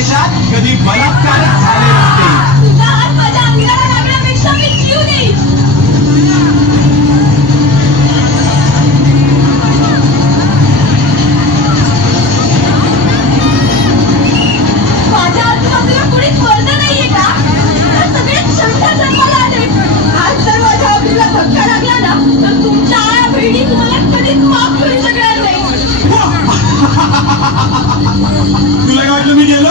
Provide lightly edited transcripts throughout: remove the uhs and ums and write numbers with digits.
देशात कधी बलात्कार झाले नसते. तुझा हात माझ्या अंगाला लागण्यापेक्षा मी जीव देईन. माझ्या आजूबाजूला कोणीच मरलं नाहीये का? तर सगळे शंख जन्माला आले. आज जर माझ्या अभिला धक्का लागला ना तर तुमच्या आया बहिणी तुम्हाला कधीच माफ करू शकणार नाही. तुला काय वाटलं मी गेलो?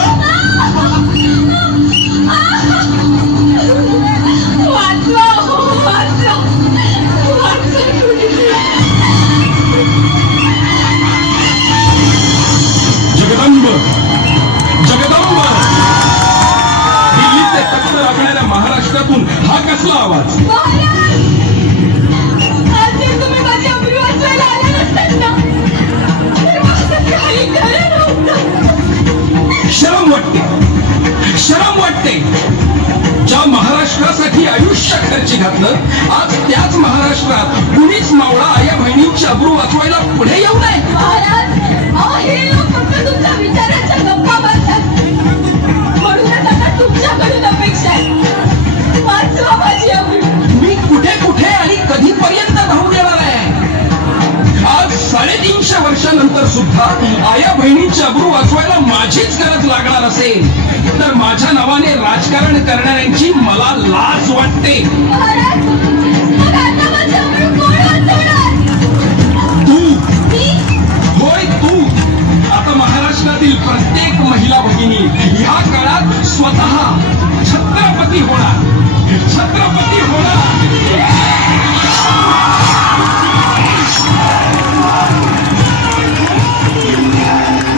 वाचवा, वाचवा, वाचवा कुणीतरी. जगदंब जगदंब, दिल्लीत ते तख्त राखणाऱ्या महाराष्ट्रातून हा कसला आवाज? महाराज, आज जर तुम्ही माझी अब्रू वाचवायला आले नसतात ना तर माझं काही खरं नव्हतं. शरम वाटते, शरम वाटते. ज्या महाराष्ट्रासाठी आयुष्य खर्ची घातलं, आज त्याच महाराष्ट्रात कुणीच मावळा आया बहिणींची अब्रू वाचवायला पुढे येऊ नये. महाराज, अहो हे लोक फक्त तुमच्या विचारांच्या गप्पा मारतात. म्हणूनच आता तुमच्याकडून अपेक्षा आहे. वाचवा माझी अब्रू. मी कुठे कुठे आणि कधीपर्यंत धावून येणार आहे? आज 350 वर्षानंतर सुद्धा आया बहिणींची अब्रू वाचवायला माझीच गरज लागणार असेल तर माझ्या नावाने राजकारण करणाऱ्यांची मला लाज वाटते. महाराज, मग आता माझी अब्रू कोण वाचवणार? तू, मी? होय तू. आता महाराष्ट्रातील प्रत्येक महिला भगिनी ह्या काळात स्वतः छत्रपती होणार, छत्रपती